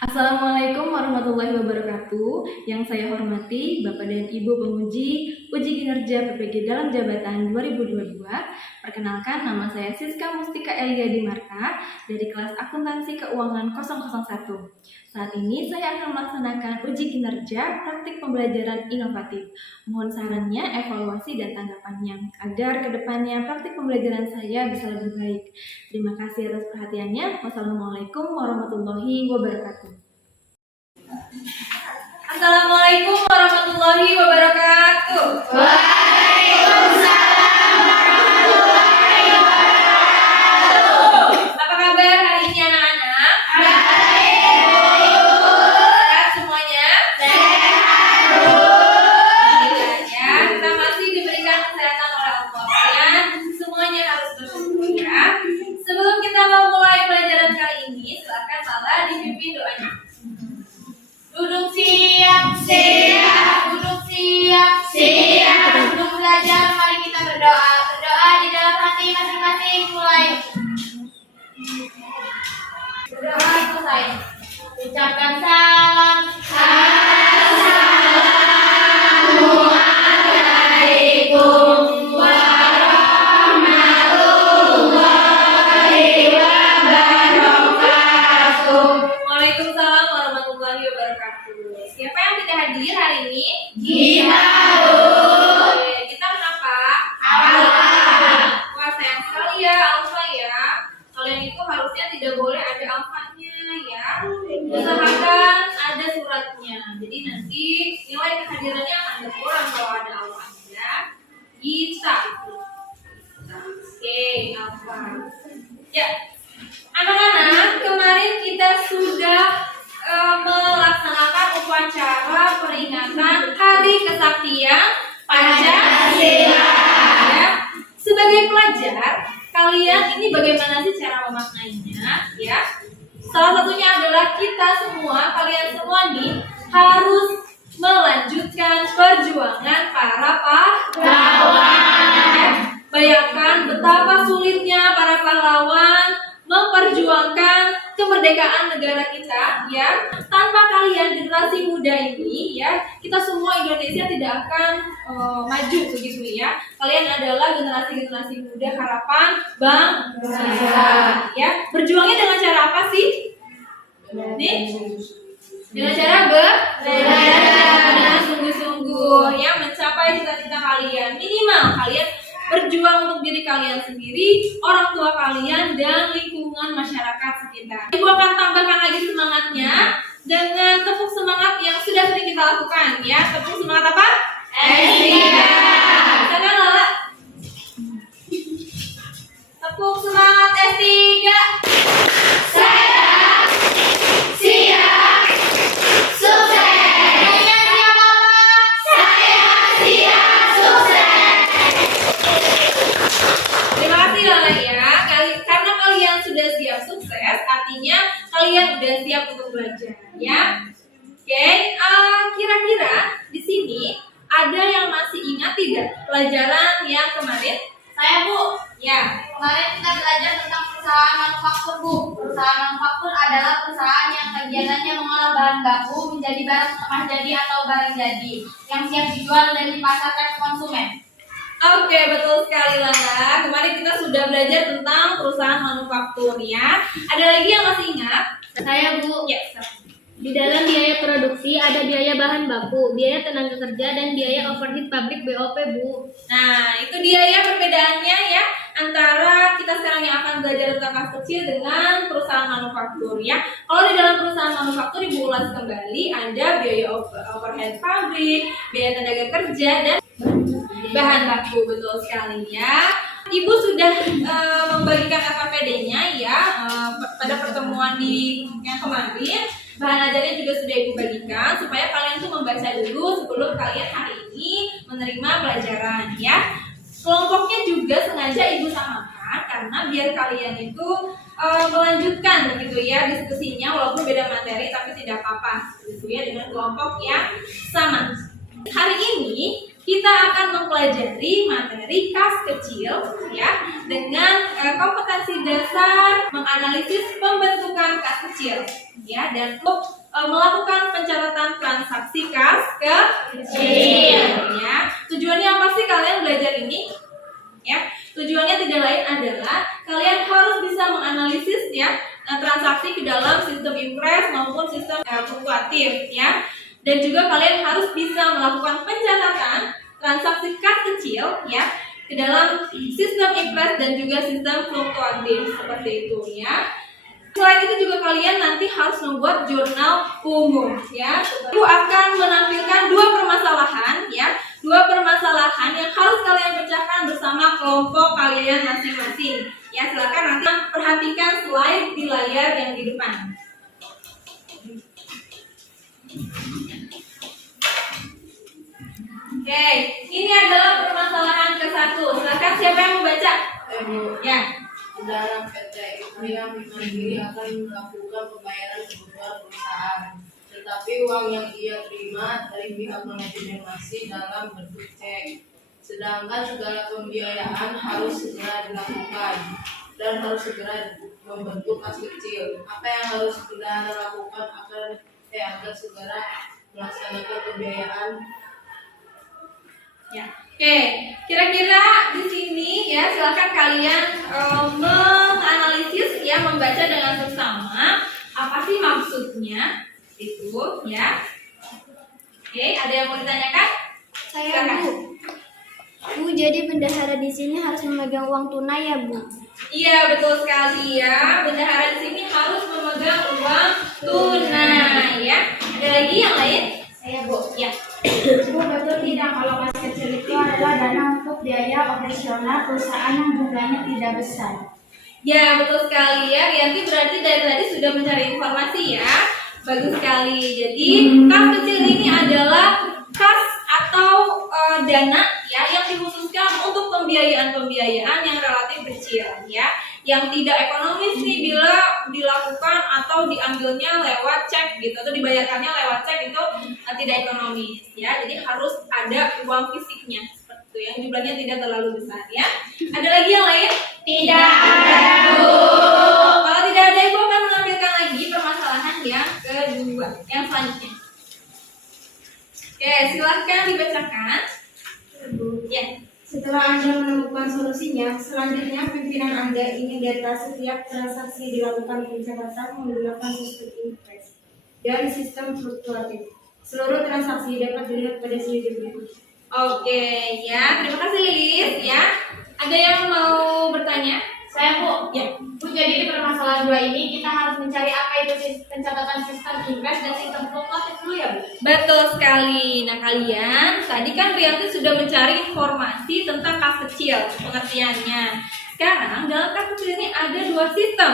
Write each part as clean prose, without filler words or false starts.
Assalamualaikum warahmatullahi wabarakatuh. Yang saya hormati Bapak dan Ibu penguji uji kinerja PPG dalam jabatan 2022. Perkenalkan, nama saya Siska Mustika Elia Dimarka dari kelas Akuntansi Keuangan 001. Saat ini saya akan melaksanakan uji kinerja praktik pembelajaran inovatif. Mohon sarannya, evaluasi dan tanggapannya agar kedepannya praktik pembelajaran saya bisa lebih baik. Terima kasih atas perhatiannya. Wassalamualaikum warahmatullahi wabarakatuh. Assalamualaikum warahmatullahi wabarakatuh. Waalaikumsalam warahmatullahi wabarakatuh. Apa kabar hari ini anak-anak? Baik, Bu. Sehat semuanya? Sehat, Bu. Alhamdulillah ya. Kita masih diberikan kesehatan oleh Allah. Kalian semuanya harus bersyukur ya. Sebelum kita memulai pelajaran kali ini, silakan Lala dipimpin doanya. Duduk siap, duduk siap, Sebelum belajar, mari kita berdoa. Berdoa di dalam hati masing-masing. Mulai. Berdoa selesai. Ucapkan salam. Assalamualaikum warahmatullahi wabarakatuh. Waalaikumsalam warahmatullahi wabarakatuh. Siapa yang tidak hadir hari ini? Kita, Bu. Oke, kita kenapa? Alfa. Wah, sayang sekali ya, Alfa ya. Kalian itu harusnya tidak boleh ada alfanya ya. Usahakan ada suratnya. Jadi nanti nilai kehadirannya akan berkurang kalau ada alfanya ya. Kita itu. Oke, alfa. Ya, anak-anak, kemarin kita sudah melaksanakan upacara peringatan Hari Kesaktian Pancasila. Ya. Sebagai pelajar, kalian ini bagaimana sih cara memaknainya? Ya, salah satunya adalah kita semua, kalian semua nih harus melanjutkan perjuangan para pahlawan. Bayangkan betapa sulitnya para pahlawan memperjuangkan kemerdekaan negara kita ya. Tanpa kalian generasi muda ini ya, kita semua Indonesia tidak akan maju begitu ya. Kalian adalah generasi-generasi muda harapan bangsa ya. Berjuangnya dengan cara apa sih? Nih, dengan cara belajar dengan sungguh-sungguh ya, mencapai cita-cita kalian. Minimal kalian berjuang untuk diri kalian sendiri, orang tua kalian, dan lingkungan masyarakat sekitar. Ibu akan tambahkan lagi semangatnya dengan tepuk semangat yang sudah sering kita lakukan ya. Tepuk semangat apa? S3. Silakan Lala. Tepuk semangat S3. Saya siap sukses. Kalian siap apa? Saya siap sukses. Terima kasih Lala ya. Karena kalian sudah siap sukses, artinya kalian sudah siap untuk belajar ya. Oke, kira-kira di sini ada yang masih ingat tidak pelajaran yang kemarin? Saya, Bu. Ya. Kemarin kita belajar tentang perusahaan manufaktur, Bu. Perusahaan manufaktur adalah perusahaan yang kegiatannya mengolah bahan baku menjadi barang setengah jadi atau barang jadi yang siap dijual dan dipasarkan ke konsumen. Oke, betul sekali Lala. Kemarin kita sudah belajar tentang perusahaan manufaktur ya. Ada lagi yang masih ingat? Saya, Bu. Ya. Di dalam biaya produksi ada biaya bahan baku, biaya tenaga kerja, dan biaya overhead pabrik BOP, Bu. Nah, itu dia ya perbedaannya ya antara kita sekarang yang akan belajar tentang kelas kecil dengan perusahaan manufaktur ya. Kalau di dalam perusahaan manufaktur Ibu ulas kembali ada biaya overhead pabrik, biaya tenaga kerja, dan bahan baku, betul sekali ya. Ibu sudah membagikan KKPD-nya ya pada pertemuan yang kemarin. Bahan ajarnya juga sudah Ibu bagikan supaya kalian tuh membaca dulu sebelum kalian hari ini menerima pelajaran ya. Kelompoknya juga sengaja Ibu samakan karena biar kalian itu melanjutkan begitu ya diskusinya walaupun beda materi tapi tidak apa-apa gitu ya dengan kelompok yang sama. Hari ini kita akan mempelajari materi kas kecil ya dengan kompetensi dasar menganalisis pembentukan kas kecil, ya, dan untuk melakukan pencatatan transaksi kas kecil, ya. Tujuannya apa sih kalian belajar ini? Ya, tujuannya tidak lain adalah kalian harus bisa menganalisis ya transaksi ke dalam sistem impres maupun sistem fluktuatif, ya. Dan juga kalian harus bisa melakukan pencatatan transaksi kas kecil ya ke dalam sistem impres dan juga sistem fluktuatif seperti itu ya. Selain itu juga kalian nanti harus membuat jurnal umum ya. Itu akan menampilkan dua permasalahan ya, dua permasalahan yang harus kalian pecahkan bersama kelompok kalian masing-masing. Ya, silakan nanti perhatikan slide di layar yang di depan. Oke, ini adalah permasalahan ke-1. Silakan siapa yang membaca? Ya. Dalam PT yang mandiri akan melakukan pembayaran kebutuhan perusahaan, tetapi uang yang ia terima dari pihak manajemen masih dalam bentuk cek. Sedangkan segala pembiayaan harus segera dilakukan dan harus segera membentuk kas kecil. Apa yang harus kita lakukan agar segera melaksanakan pembiayaan? Ya. Oke, kira-kira di sini ya silakan kalian menganalisis ya, membaca dengan seksama apa sih maksudnya itu ya. Oke, ada yang mau ditanyakan? Saya Bu, jadi bendahara di sini harus memegang uang tunai ya Bu? Iya, betul sekali ya. Bendahara di sini harus memegang uang tunai ya. Ada lagi yang lain? Saya Bu. Ya. Bu, betul tidak kalau kas kecil itu adalah dana untuk biaya operasional perusahaan yang jumlahnya tidak besar? Ya, betul sekali ya. Rianti berarti dari tadi sudah mencari informasi ya. Bagus sekali. Jadi, kas kecil ini adalah kas atau dana ya yang dikhususkan untuk pembiayaan-pembiayaan yang relatif kecil ya, yang tidak ekonomis nih bila dilakukan atau diambilnya lewat cek gitu atau dibayarkannya lewat cek itu tidak ekonomis ya. Jadi harus ada uang fisiknya seperti itu yang jumlahnya tidak terlalu besar ya. Ada lagi yang lain? Tidak ada, Bu. Kalau tidak ada, Ibu akan menampilkan lagi permasalahan yang kedua, yang selanjutnya. Oke, silahkan dibacakan. Ya. Setelah Anda menemukan solusinya, selanjutnya pimpinan Anda ingin data setiap transaksi dilakukan pencatatan menggunakan sistem impres dan sistem fluktuatif. Seluruh transaksi dapat dilihat pada slide berikut. Oke, ya. Terima kasih Lilis ya. Ada yang mau bertanya? Saya Bu. Ya. Bu, jadi di permasalahan 2 ini kita harus mencari apa itu pencatatan sistem impres dan sistem fluktuatif dulu ya Bu? Betul sekali. Nah kalian, tadi kan Rianti sudah mencari informasi tentang kas kecil, pengertiannya. Sekarang dalam kas kecil ini ada 2 sistem.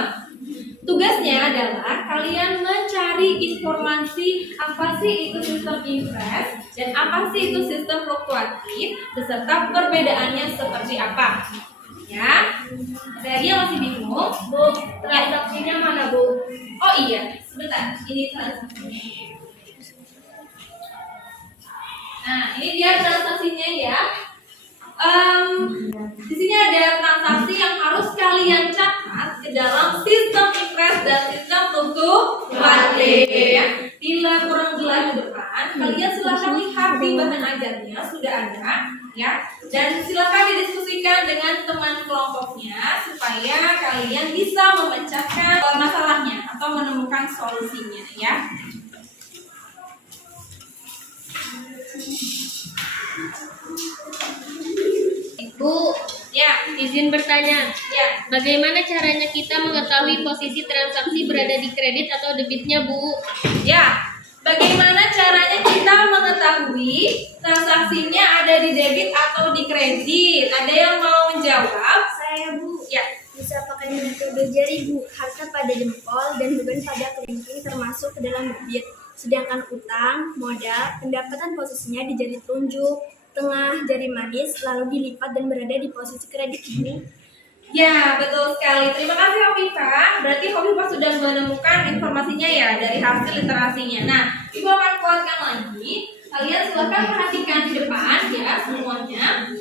Tugasnya adalah kalian mencari informasi apa sih itu sistem impres dan apa sih itu sistem fluktuatif beserta perbedaannya seperti apa. Ya, ada lagi yang masih bingung? Bu, transaksinya mana Bu? Oh iya, sebentar. Ini transaksinya. Nah, ini dia transaksinya ya. Di sini ada transaksi yang harus kalian catat ke dalam sistem impres dan sistem fluktuatif. Ya. Bila kurang jelas di depan, kalian silakan lihat di bahan ajarnya sudah ada, ya. Dan silakan didiskusikan dengan teman kelompoknya supaya kalian bisa memecahkan masalahnya atau menemukan solusinya, ya. Bu, Ya, izin bertanya. ya. Bagaimana caranya kita mengetahui posisi transaksi berada di kredit atau debitnya, Bu? Ya, bagaimana caranya kita mengetahui transaksinya ada di debit atau di kredit? Ada yang mau menjawab? Saya Bu, Ya. bisa pakai metode jari Bu, harta pada jempol dan beban pada kelingking termasuk ke dalam debit. Sedangkan utang, modal, pendapatan posisinya di jari telunjuk, tengah, jari manis, lalu dilipat dan berada di posisi kredit ini. Ya, betul sekali. Terima kasih Hovifa. Berarti Hovifa sudah menemukan informasinya ya dari hasil literasinya. Nah, Ibu akan kuatkan lagi. Kalian silakan perhatikan di depan ya semuanya.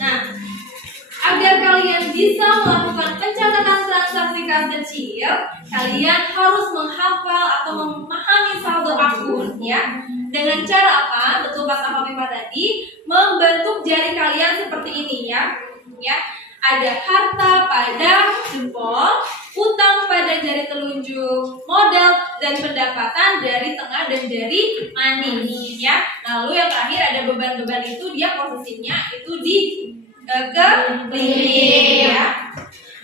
Nah, agar kalian bisa melakukan kecil, kalian harus menghafal atau memahami saldo akun ya. Dengan cara apa? Betul kata Kofifa tadi, membentuk jari kalian seperti ini ya. Ya, ada harta pada jempol, utang pada jari telunjuk, modal dan pendapatan dari tengah dan jari manis ya. Lalu yang terakhir ada beban-beban, itu dia posisinya itu di keliling ya.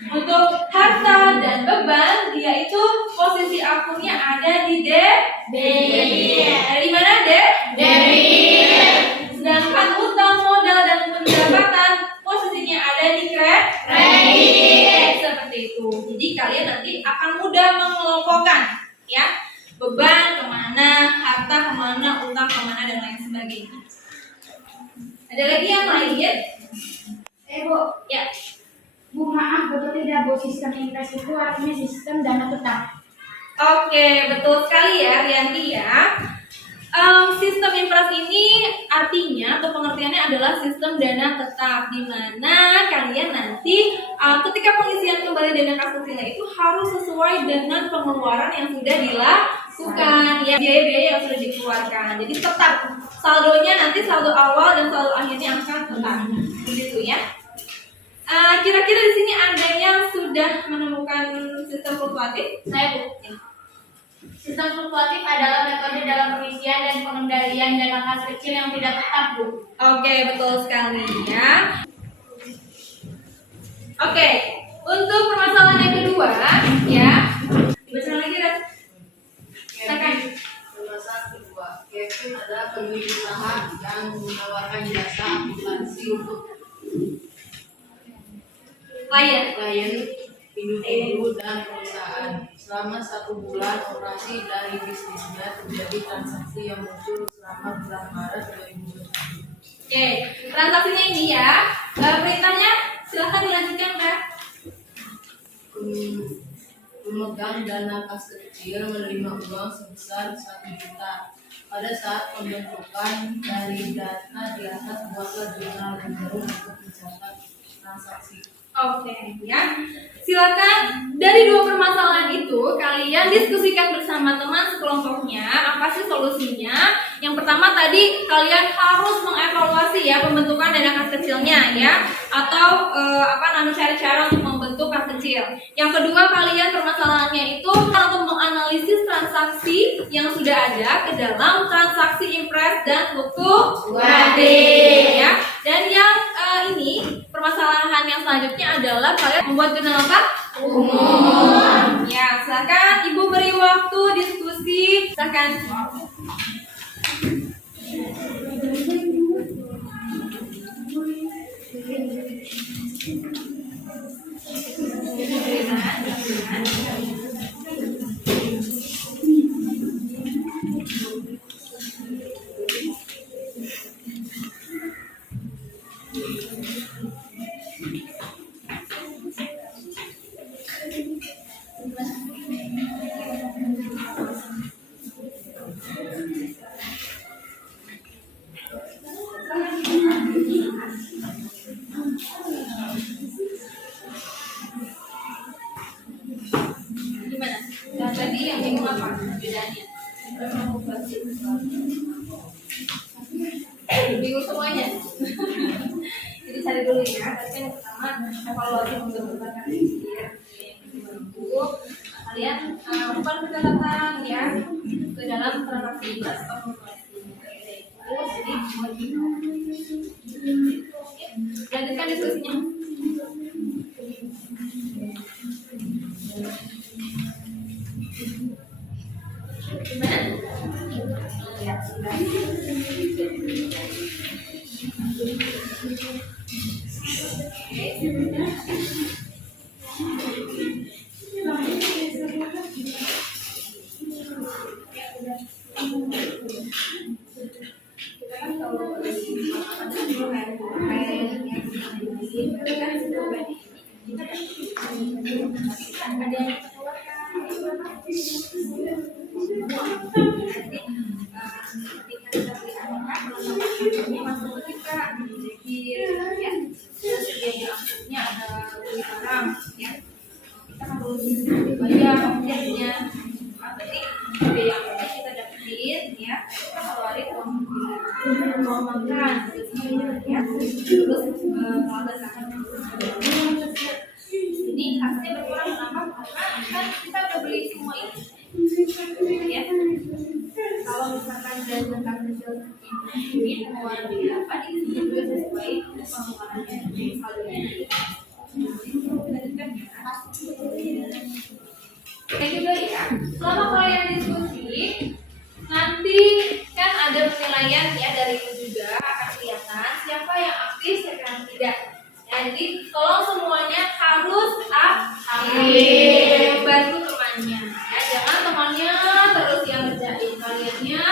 Untuk harta dan beban, dia itu posisi akunnya ada di debit. Dari mana debit? Sedangkan utang, modal dan pendapatan posisinya ada di kredit. Seperti itu. Jadi kalian nanti akan mudah mengelompokkan ya, beban kemana, harta kemana, utang kemana dan lain sebagainya. Ada lagi yang lain ya? Bu, Ya. Bu maaf, betul tidak Bu, sistem impres itu artinya sistem dana tetap? Oke, betul sekali ya Rianti ya. Sistem impres ini artinya atau pengertiannya adalah sistem dana tetap, di mana kalian nanti ketika pengisian kembali dana kas kecilnya itu harus sesuai dengan pengeluaran yang sudah dilakukan ya, biaya-biaya yang sudah dikeluarkan. Jadi tetap saldonya nanti saldo awal dan saldo akhirnya akan tetap. Begitu ya. Kira-kira di sini ada yang sudah menemukan sistem fluktuatif? Saya Bu. Sistem fluktuatif adalah metode dalam pengisian dan pengendalian dana kas kecil yang tidak tetap, Bu. Oke, betul sekali ya. Oke, untuk permasalahan yang kedua ya, dibaca lagi Ren. Silakan. Permasalahan kedua, Kevin adalah pemilik usaha yang menawarkan jasa akuntansi untuk klien, individu dan perusahaan. Selama 1 bulan operasi dari bisnisnya terjadi transaksi yang muncul selama bulan Maret 2020. Oke, transaksinya ini ya. Perintahnya silahkan dilanjutkan Kak. Pemegang dana kas kecil menerima uang sebesar 1 juta. Pada saat pembentukan dari data di atas, buatlah jurnal baru untuk mencatat transaksi. Oke, ya. Silakan dari 2 permasalahan itu kalian diskusikan bersama teman sekelompoknya apa sih solusinya. Yang pertama tadi kalian harus mengevaluasi ya pembentukan dana kas kecilnya ya, atau cari cara untuk membentuk kas kecil. Yang kedua kalian permasalahannya itu untuk menganalisis transaksi yang sudah ada ke dalam transaksi impres dan fluktuatif ya. Dan yang ini permasalahan yang selanjutnya adalah kalian membuat jurnal apa? Umum. Ya, silakan Ibu beri waktu diskusi. Silakan. Gimana? Dan tadi yang bingung apa bedanya? Bingung semuanya. Jadi cari dulu ya. Tadi yang pertama evaluasi pembentukan kas kecil. Kalian bukan catatan ya ke dalam transaksi atau fluktuasi. Jadi lanjutkan diskusinya. Gimana? Ya, sudah. Kita harus mau makan ya. Terus keluarga akan ini hasilnya berkurang. Kenapa? Karena kan kita udah beli semua ini ya. Kalau misalkan jajan hasil ini pengeluaran berapa di sini juga sesuai pengeluarannya saldonya. Oke juga ya, selama kalian diskusi nanti kan ada penilaian ya dari itu juga akan kelihatan siapa yang aktif siapa yang tidak. Ya, jadi tolong semuanya harus aktif, bantu temannya ya, jangan temannya terus yang ngerjain, kaliannya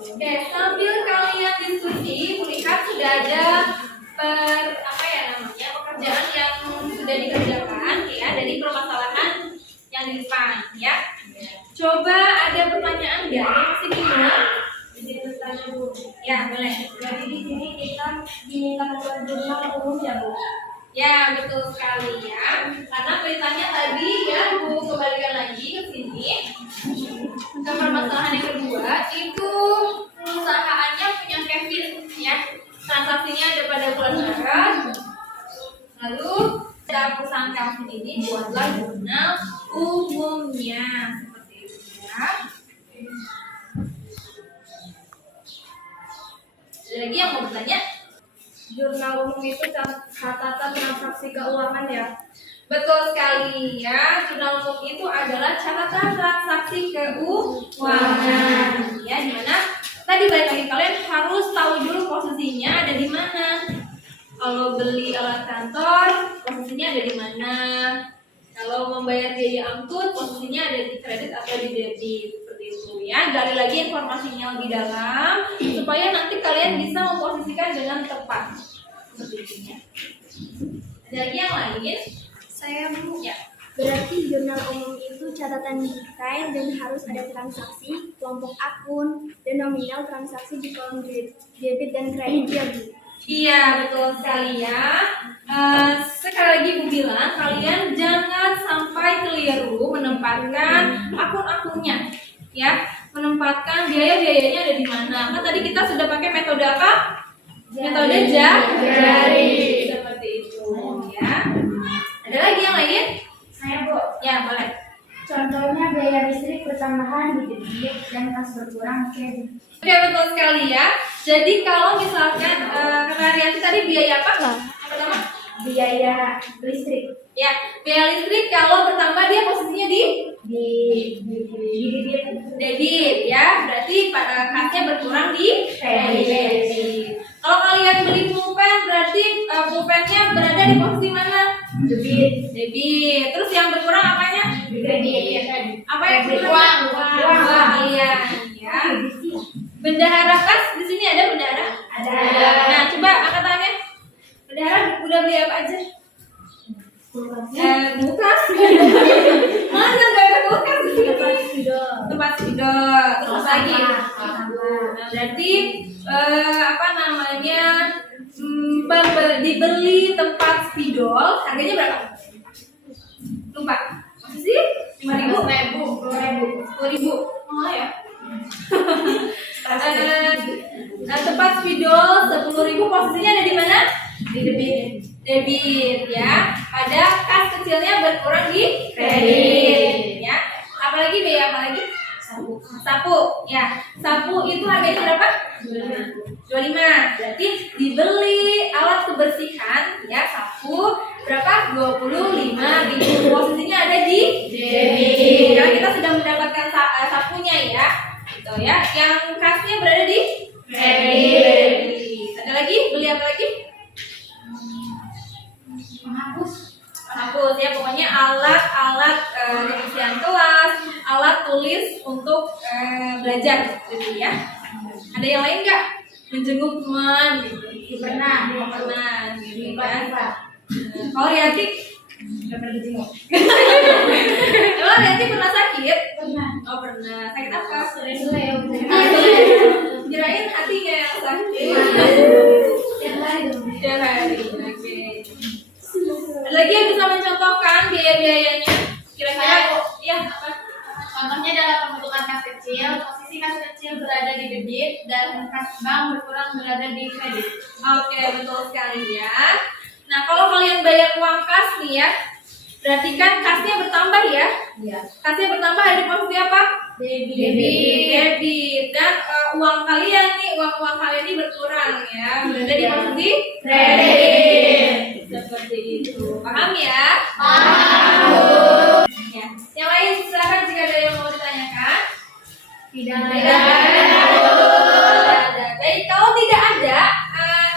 Oke, sambil kalian diskusi, melihat sudah ada pekerjaan yang sudah dikerjakan ya dari permasalahan yang di depan ya. Coba ada pertanyaan nggak? Yang masih bingung? Ya, boleh. Jadi di sini kita diminta membuat jurnal umum ya Bu. Ya, betul sekali ya. Karena beritanya tadi ya, Bu kembalikan lagi ke sini. Ke permasalahan yang kedua itu perusahaannya punya Kevin ya. Transaksinya ada pada bulan Maret. Lalu ada perusahaan Kevin ini buatlah jurnal umumnya seperti itu ya. Ada lagi yang mau bertanya? Jurnal umum itu catatan transaksi keuangan ya. Betul sekali ya, jurnal umum itu adalah catatan transaksi keuangan ya, dimana tadi balik lagi kalian harus tahu dulu posisinya ada di mana. Kalau beli alat kantor, posisinya ada di mana. Kalau membayar biaya angkut, posisinya ada di kredit atau di debit, seperti itu ya. Gali lagi informasinya lebih dalam supaya nanti kalian bisa memposisikan dengan tepat. Seperti itu ya. Ada lagi yang lain? Saya Bu. Ya. Berarti jurnal umum itu catatan detail dan harus ada transaksi, kelompok akun, dan nominal transaksi di kolom debit dan kredit ya Bu. Iya, betul sekali ya. Sekali lagi Bu bilang, kalian jangan sampai keliru menempatkan akun-akunnya, ya, menempatkan biaya-biayanya ada di mana. Kan tadi kita sudah pakai metode apa? Metode jari. Seperti itu. Contohnya biaya listrik pertambahan di debit dan kas berkurang ke Oke, betul sekali ya. Jadi kalau misalkan Kakak tadi biaya apa? Pertama? biaya listrik Ya, biaya listrik kalau bertambah dia posisinya di debit. debit ya. Berarti kasnya berkurang di kredit. Kalau kalian beli pulpen berarti pulpennya berada di posisi mana? Debit. Terus yang berkurang apanya? Kredit. Apa yang berkurang? Uang. Iya, ya. Bendahara kas di sini ada bendahara? Ada. Nah, coba angkat tangannya. Bendahara udah beli apa aja? Kulkas. Mana nggak ada kulkas? Tempat tidur. Terus apa lagi? Nah, berarti apa namanya? Dibeli tempat spidol harganya berapa? Lupa. Masih sih? 5.000, 10.000. Oh ya. Tempat spidol 10.000 posisinya ada di mana? Di debit ya. Ada kas kecilnya berkurang di kredit ya. Apalagi biaya apalagi? Sapu ya. Sapu itu harganya berapa? 25. Berarti dibeli alat kebersihan ya, sapu berapa? 25.000. Posisinya ada di debit. Karena kita sudah mendapatkan sapunya ya. Gitu ya. Yang kasnya berada di kredit. Ada lagi? Beli apa lagi? Menghapus ya, pokoknya alat-alat kebersihan kelas, alat tulis untuk belajar gitu ya. Ada yang lain nggak? Menjenguk teman gitu. Pernah gitu kan. Kalau Riati nggak pernah dijenguk. Emang Riati pernah sakit? Pernah. Oh pernah. Sakit apa? Sering. Kirain hatinya yang sakit. Tiap hari. Oke. Ada lagi yang bisa mencontohkan biaya-biayanya? Kira-kira ya apa? Contohnya dalam pembentukan kas kecil, posisi kas kecil berada di debit dan kas bank berkurang berada di kredit. Oke, betul sekali ya. Nah, kalau kalian bayar uang kas nih ya, berarti kan kasnya bertambah ya? Iya. Kasnya bertambah ada di posisi apa? Debit. Dan uang kalian nih, uang kalian ini berkurang ya, berada di posisi kredit. Seperti itu. Paham ya? Paham. Ya. Yang lain silakan jika ada yang mau ditanyakan. Tidak Ada. Baik, kalau tidak ada,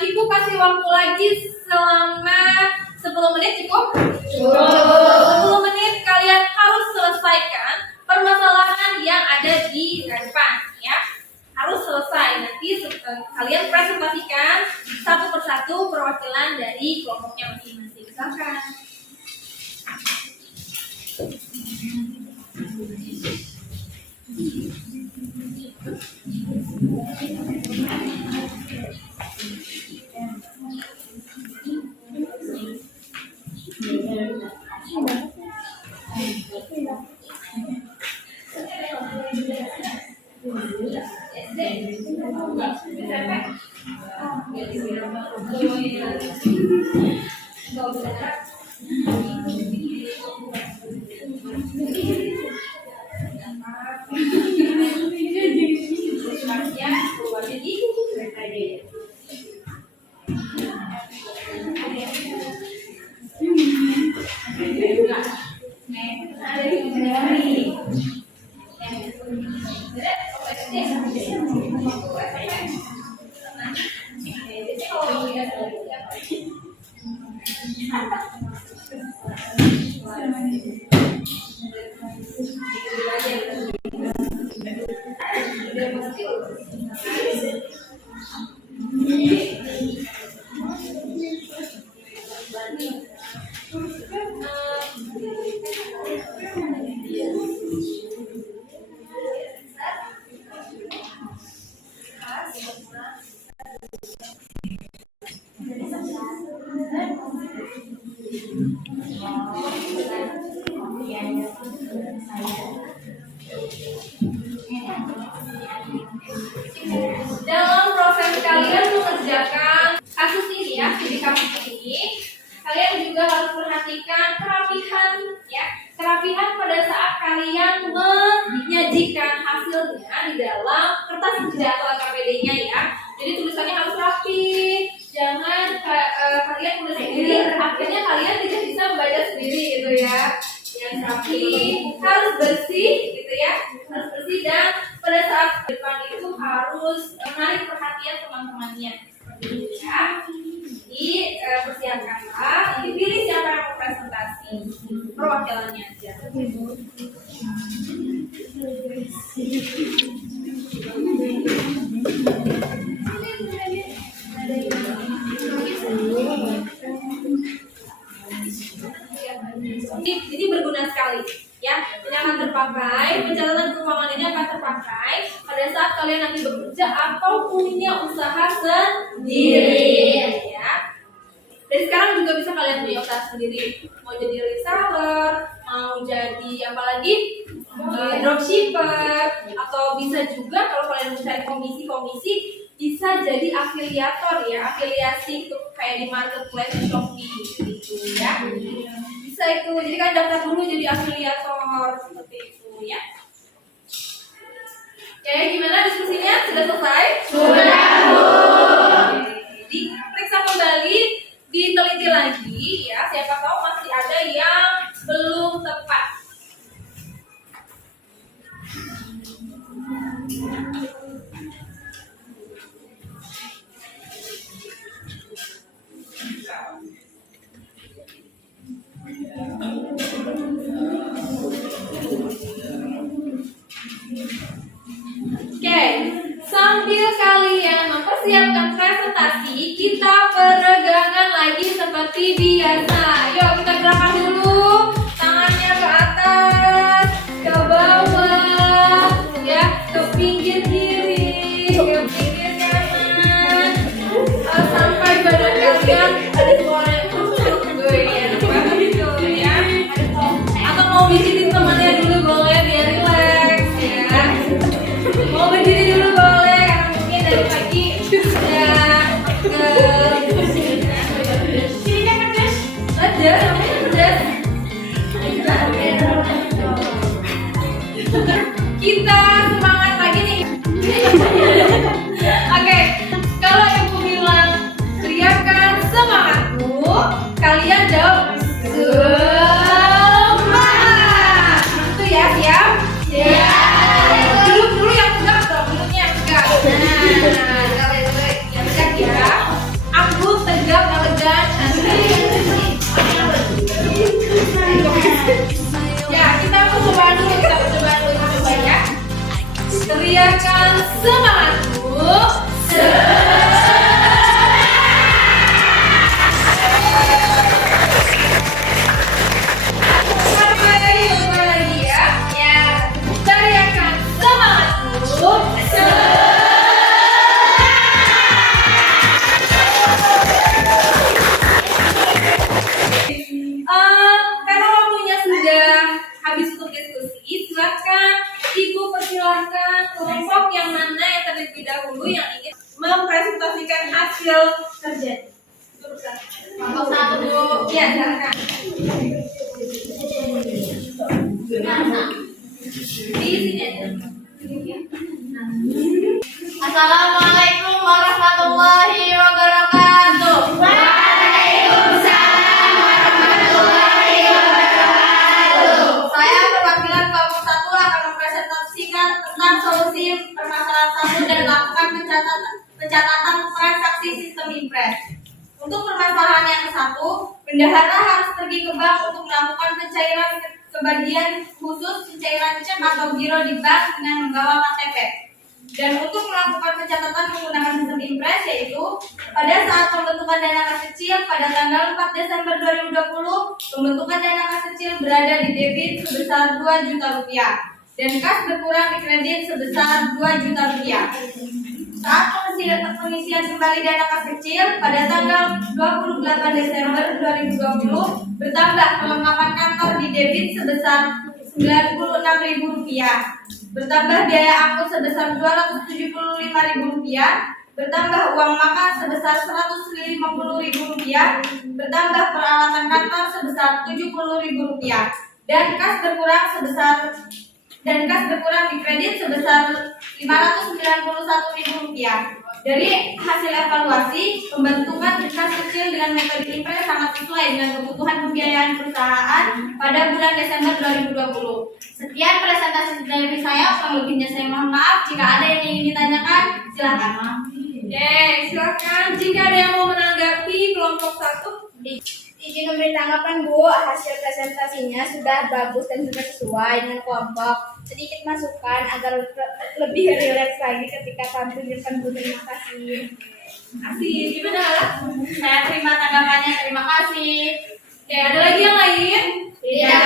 Ibu kasih waktu lagi selama 10 menit cukup? 10 menit kalian harus selesaikan permasalahan yang ada di depan ya. Harus selesai. Nanti kalian presentasikan satu persatu perwakilan dari kelompoknya masing-masing. Silakan. menyajikan hasilnya di dalam kertas kerja atau KPD-nya ya. Jadi tulisannya harus rapi, jangan kalian tulis sendiri, akhirnya kalian tidak bisa membaca sendiri gitu ya. Yang rapi, harus bersih gitu ya, harus bersih dan pada saat depan itu harus menarik perhatian teman-temannya. Seperti itu ya. Jadi persiapkanlah, nanti pilih siapa yang mau presentasi, perwakilannya aja. Ini berguna sekali ya, ini akan terpakai, pencatatan keuangan ini akan terpakai pada saat kalian nanti bekerja atau punya usaha sendiri ya. Dari sekarang juga bisa kalian punya usaha sendiri, mau jadi reseller, mau jadi apalagi dropshipper, atau bisa juga kalau kalian mencari komisi-komisi bisa jadi afiliator ya, afiliasi itu kayak di marketplace Shopee gitu ya. Bisa itu, jadi kalian daftar dulu jadi afiliator seperti itu ya. Oke, gimana diskusinya? Sudah selesai? Sudah, Bu. Jadi periksa kembali, diteliti lagi ya, siapa tahu masih ada yang belum tepat. Oke, sambil kalian mempersiapkan presentasi, kita peregangan lagi seperti biasa. Yuk kita gerakan dulu, tangannya ke atas, ke bawah, ya, ke pinggir kiri, ke pinggir kanan, sampai badan kalian ada suara yang kusut, ya, banget itu ya. Atau mau bijitin temannya dulu boleh biar relax ya. Mau berdiri dulu boleh, karena mungkin dari pagi sudah sininya pedas, ada namanya pedas. Kita semangat lagi nih. Oke, kalau ibu bilang teriakan semangatmu, kalian jawab semangat. Itu ya, siap? Siap. Dulu yang tegak dong, duduknya yang tegak. Nah, yang tegak ya. Aku tegak, elegan, ya, kita coba dulu, coba ya. Teriakan semangatmu. Sampai lagi ya. Ya, teriakan semangatmu. Karena waktunya sudah habis untuk diskusi, silakan Ibu persilahkan kelompok yang mana yang terlebih dahulu yang ingin mempresentasikan hasil kerja. Kelompok 1, Bu. Ya, silakan. Di sini aja. Assalamualaikum warahmatullahi wabarakatuh. Waalaikumsalam warahmatullahi wabarakatuh. Saya perwakilan kelompok 1 akan mempresentasikan tentang solusi permasalahan 1 dan lakukan pencatatan transaksi sistem impres. Untuk permasalahan yang ke-1, bendahara harus pergi ke bank untuk melakukan pencairan kebagian khusus pencairan cek atau giro di bank dengan membawa KTP. Dan untuk melakukan pencatatan menggunakan sistem impres yaitu pada saat pembentukan dana kas kecil pada tanggal 4 Desember 2020, pembentukan dana kas kecil berada di debit sebesar 2 juta rupiah dan kas berkurang di kredit sebesar 2 juta rupiah. Saat pengisian kembali dana kas kecil pada tanggal 28 Desember 2020 bertambah kelengkapan kantor di debit sebesar Rp96.000, bertambah biaya angkut sebesar Rp275.000, bertambah uang makan sebesar Rp150.000, bertambah peralatan kantor sebesar Rp70.000 dan kas berkurang sebesar dan kas berkurang di kredit sebesar Rp591.000. Dari hasil evaluasi, pembentukan kas kecil dengan metode impres sangat sesuai dengan kebutuhan pembiayaan perusahaan pada bulan Desember 2020. Sekian presentasi dari saya. Kalau lebihnya saya mohon maaf. Jika ada yang ingin ditanyakan, silakan. Oke, silakan jika ada yang mau menanggapi kelompok 1. Izin memberi tanggapan Bu, hasil presentasinya sudah bagus dan sudah sesuai dengan kelompok. Sedikit masukan agar lebih rileks lagi ketika tampil di depan Bu. Terima kasih. Kasih, gimana lah? Saya terima tanggapannya. Terima kasih. Oke, ada lagi yang lain? Tidak.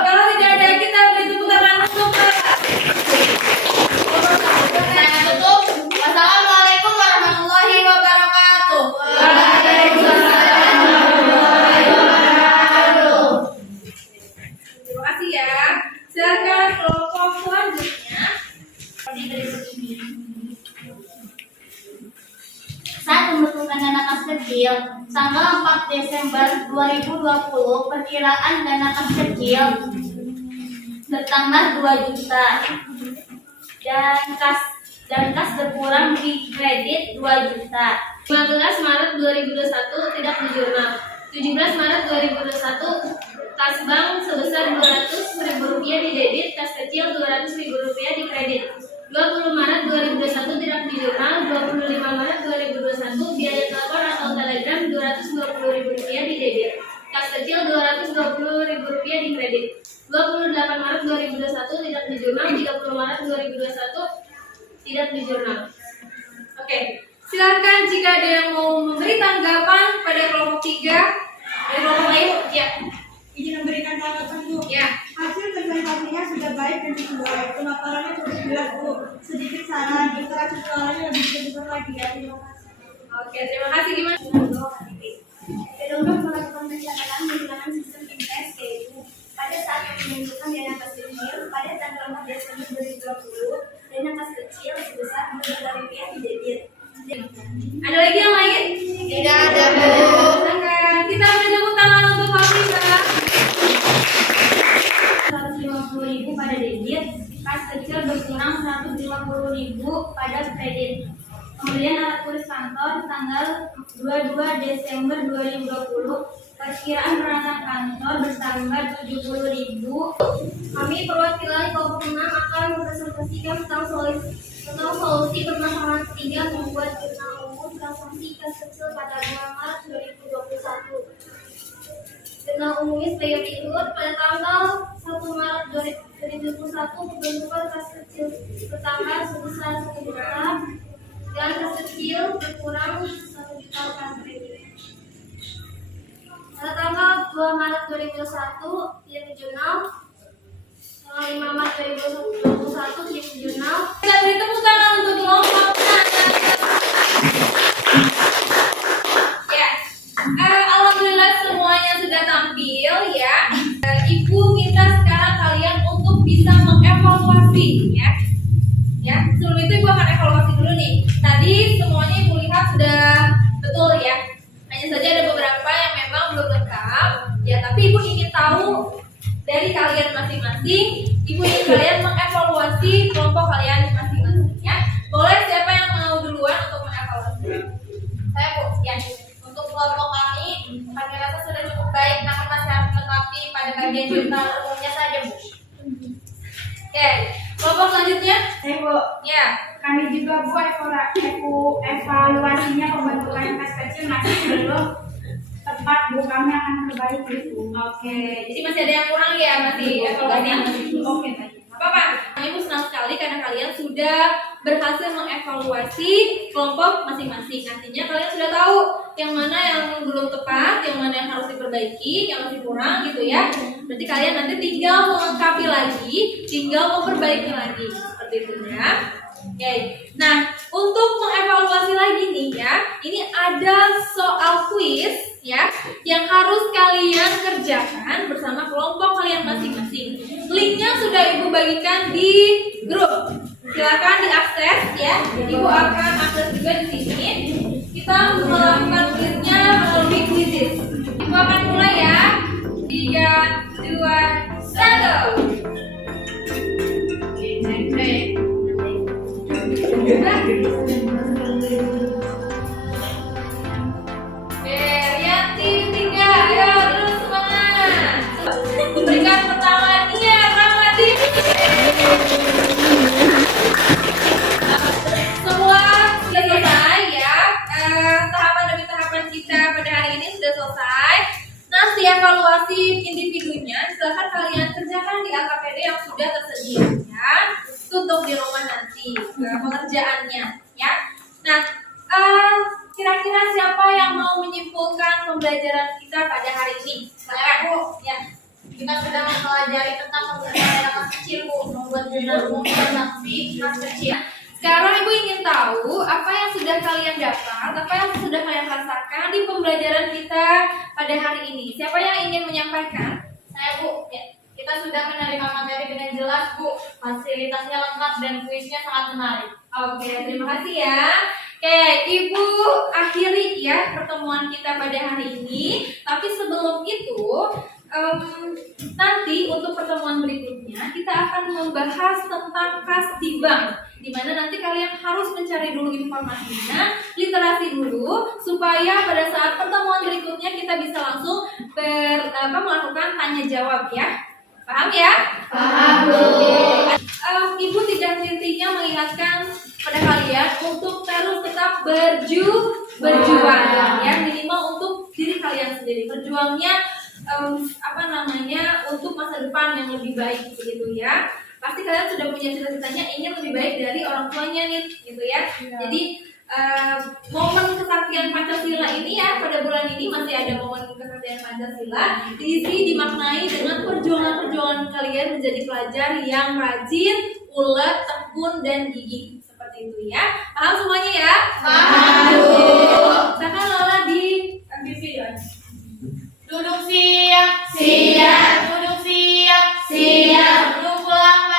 Kalau tidak ada, kita beri tepuk tangan untuk Saya tutup. Wassalamualaikum warahmatullahi wabarakatuh. Terima kasih ya. Silakan kelompok selanjutnya. Saat pembentukan dana kas kecil, tanggal 4 Desember 2020, perkiraan dana kas kecil bertambah 2 juta dan kas berkurang di kredit 2 juta. 15 Maret 2021 tidak di jurnal. 17 Maret 2021 kas bank sebesar Rp200.000 di debit, kas kecil Rp200.000 di kredit. 20 Maret 2021 tidak di jurnal. 25 Maret 2021 biaya telepon atau telegram Rp220.000 di debit, kas kecil Rp220.000 di kredit. 28 Maret 2021 tidak di jurnal. 30 Maret 2021 tidak di jurnal. Oke, silakan jika ada yang mau memberi tanggapan pada kelompok 3. Dari kelompok lain, ya. Izin memberikan tanggapan Bu. Ya. Hasil presentasinya sudah baik dan sesuai. Pemaparannya cukup jelas Bu. Sedikit saran, interaksi suaranya lebih besar lagi ya. Terima kasih. Oke, terima kasih. Gimana? Kedua melakukan pencatatan menggunakan sistem impres yaitu pada saat pembentukan dana kas kecil pada tanggal 4 Desember 2020, dana kas kecil sebesar Rp2 di debit. Ada lagi yang lain? Tidak ada, Bu. Silakan. Kita beri tepuk tangan untuk Fafisa. Rp150.000 pada debit, kas kecil berkurang Rp150.000 pada kredit. Kemudian alat tulis kantor tanggal 22 Desember 2020, perkiraan peralatan kantor bertambah Rp70.000. Kami perwakilan kelompok 6 akan mempresentasikan tentang solusi permasalahan ketiga membuat jurnal umum transaksi kas kecil pada 2 Maret 2021. Jurnal umumnya sebagai berikut. Pada tanggal 1 Maret 2021, pembentukan kas kecil bertambah sebesar 1 juta dan kas kecil berkurang 1 juta kas kredit. Pada tanggal 2 Maret 2021, tidak di jurnal. Tanggal 5 Maret 2021, tidak di jurnal. Kita beri tepuk tangan untuk kelompok 6. Ya. Alhamdulillah semuanya sudah tampil ya. Ibu minta sekarang kalian untuk bisa mengevaluasi ya. Ya, sebelum itu Ibu akan evaluasi dulu nih. Tadi semuanya Ibu lihat sudah betul ya. Hanya saja ada beberapa yang memang belum lengkap. Ya, tapi Ibu ingin tahu dari kalian masing-masing. Ibu ingin kalian mengevaluasi kelompok kalian masing-masing ya. Boleh siapa yang mau duluan untuk mengevaluasi? Saya Bu, ya. Untuk kelompok kami rasa sudah cukup baik, namun masih harus melengkapi pada bagian jurnal umumnya saja Bu. Oke, kelompok selanjutnya? Bu, Ya. kami juga Bu evaluasinya pembentukan kas kecil masih belum tepat Bu. Kami akan perbaiki Bu. Oke, jadi masih ada yang kurang ya, masih evaluasi yang masih Oke, baik. apa-apa. Ibu senang sekali karena kalian sudah berhasil mengevaluasi kelompok masing-masing. Nantinya kalian sudah tahu yang mana yang belum tepat, yang mana yang harus diperbaiki, yang masih kurang gitu ya. Berarti kalian nanti tinggal melengkapi lagi, tinggal memperbaiki lagi seperti itu ya. Oke, nah untuk mengevaluasi lagi nih ya, ini ada soal kuis ya yang harus kalian kerjakan bersama kelompok kalian masing-masing. Linknya sudah Ibu bagikan di grup. Silakan diakses ya. Ibu akan akses juga di sini. Kita melakukan kuisnya melalui quizzes. Ibu akan mulai ya. 3, 2, 1. untuk di rumah nanti pengerjaannya ya. Nah, kira-kira siapa yang mau menyimpulkan pembelajaran kita pada hari ini? Silakan Bu. Ya. Kita sudah mempelajari tentang penggunaan daerah kas kecil, Bu, membuat jurnal umum dan aksi kas kecil. Sekarang Ibu ingin tahu apa yang sudah kalian dapat, apa yang sudah kalian rasakan di pembelajaran kita pada hari ini. Siapa yang ingin menyampaikan? Saya, Bu, ya, kita sudah menerima materi dengan jelas, Bu. Fasilitasnya lengkap dan kuisnya sangat menarik. Oke, terima kasih ya. Oke, Ibu akhiri ya pertemuan kita pada hari ini. Tapi sebelum itu, nanti untuk pertemuan berikutnya kita akan membahas tentang kas di bank, di mana nanti kalian harus mencari dulu informasinya, literasi dulu, supaya pada saat pertemuan berikutnya kita bisa langsung melakukan tanya jawab ya. Paham ya? Paham, Bu. Ibu tidak henti-hentinya mengingatkan pada kalian untuk terus tetap berjuang ya, minimal untuk diri kalian sendiri. Berjuangnya untuk masa depan yang lebih baik begitu ya. Pasti kalian sudah punya cita-citanya ingin lebih baik dari orang tuanya nih gitu ya. Jadi momen kesaktian Pancasila ini ya, pada bulan ini masih ada momen kesaktian Pancasila, diisi dimaknai dengan perjuangan-perjuangan kalian menjadi pelajar yang rajin, ulet, tekun, dan gigih seperti itu ya. Paham semuanya ya? Paham. Silakan Lola di MPV ya. Duduk siap, siap. Duduk siap, siap. Duduk pulang